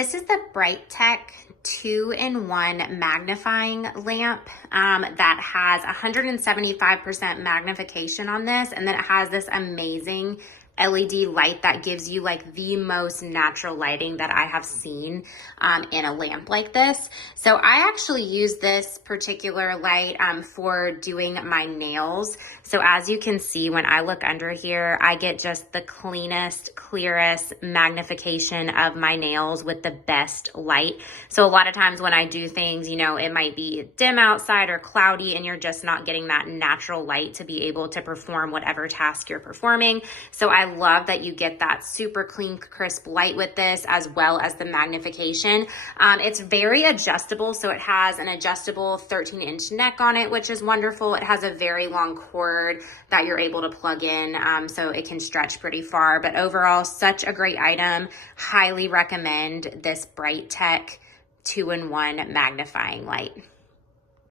This is the Brightech 2-in-1 magnifying lamp that has 175% magnification on this, and then it has this amazing LED light that gives you like the most natural lighting that I have seen in a lamp like this. So I actually use this particular light for doing my nails. So as you can see, when I look under here, I get just the cleanest, clearest magnification of my nails with the best light. So a lot of times when I do things, you know, it might be dim outside or cloudy and you're just not getting that natural light to be able to perform whatever task you're performing. So I love that you get that super clean, crisp light with this, as well as the magnification. It's very adjustable. So it has an adjustable 13-inch neck on it, which is wonderful. It has a very long cord that you're able to plug in, so it can stretch pretty far. But overall, such a great item. Highly recommend this Brightech 2-in-1 magnifying light.